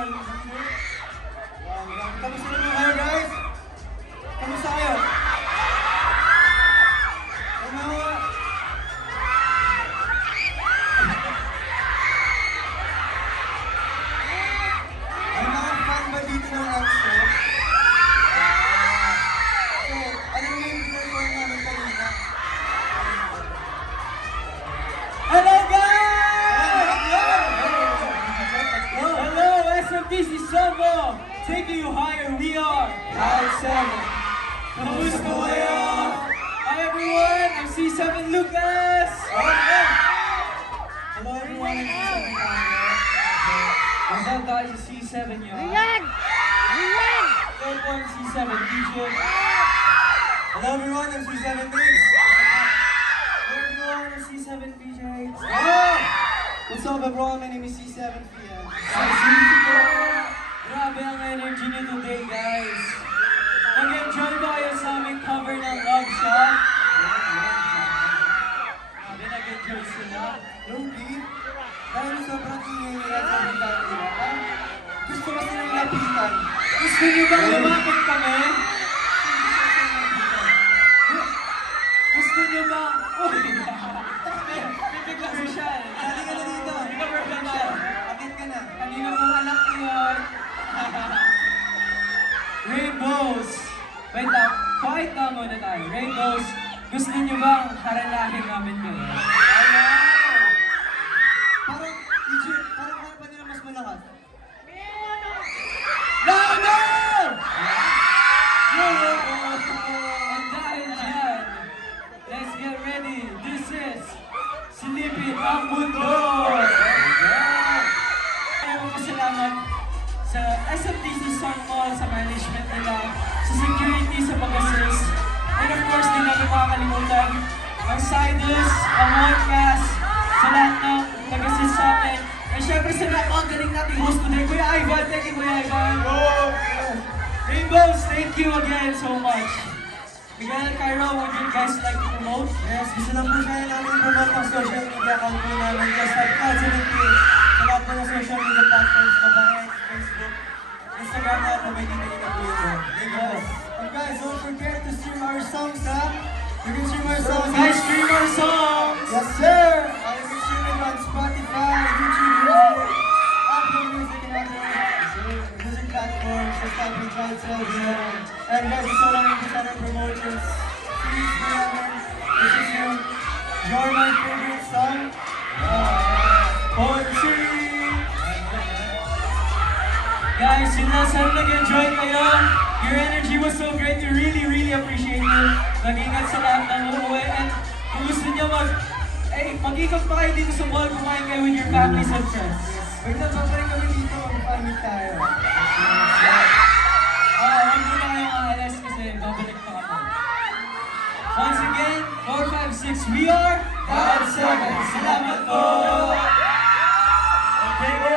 yun. Kamusta naman kayo, guys? Kamusta kayo? Ay, mga fan ba dito ng EXO? So, alam niyo yung perform namin kanina? Hello guys! Hello SMTC Sambo! Taking you higher, we are High 7. Kamusta kayo? Hi everyone, I'm C7 Lucas! Hello everyone, I'm C7 What's up guys, it's C7 yun. Rian! Rian! Third one, C7 DJ. Hello everyone, I'm C7 Mix. Hello everyone, I'm C7 PJ. What's up everyone, my name is C7 PM. Grabe ang energy niyo today guys. Nag-enjoy ba kayo sa aming cover ng Love Shot? Grabe, nag-enjoy sila. Loki, dahil sobrang ingay nila sa bintang nila, gusto ko silang lapitan. Gusto niyo bang lumapit kami? Gusto niyo bang... Uy! Bibigla ko siya eh. Sali ka na dito. Hindi ka professional. Akit ka na. Kanina pong anak yun. Rainbows! Wait lang, quiet na muna tayo. Rainbows, gusto niyo bang haranahin namin kayo? Parang, legit, parang kaya pa nila mas malakas. Louder! And dahil dyan, let's get ready. This is Silipin ang Mundo! Salamat sa SMTC Sun Mall, sa management nila, sa security, sa pag-assist. And of course, di natin makakalimutan ang Sidus, ang Modcast, sa lahat ng nag-assist sa amin. And syempre sa lahat ng galing nating host today, Kuya Ivan, thank you Kuya Ivan. Rainbows, thank you again so much. Miguel, Cairo, would you guys like to promote? Yes, gusto lang po siya namin promote ang social media account po namin. Just like Positivity, sa lahat po ng social media platforms, X, Facebook, Instagram na at may dito na po yun. Yes. And guys, don't forget to stream our songs, ha? You can stream our songs. Guys, stream our songs! Yes, sir! You can stream it on Spotify, YouTube Music, Apple Music, and other music platforms. Just type in Cloud Cells. And guys, gusto lang yung gusto ng promotions. Please be namin. This is yung You're My Favorite Song. Ponchi! Guys, yun lang, sana nag-enjoy kayo. Your energy was so great. We really appreciate you. Mag-ingat sa lahat ng uuwi. And kung gusto nyo mag-ikot pa kayo dito sa mall, kumain kayo with your families and friends. Wait lang, paparin kami dito. Mag-family tayo. Huwag muna kayong aalas kasi babalik pa ako. Once again, 4, 5, 6, we are God 7. Salamat po! Okay.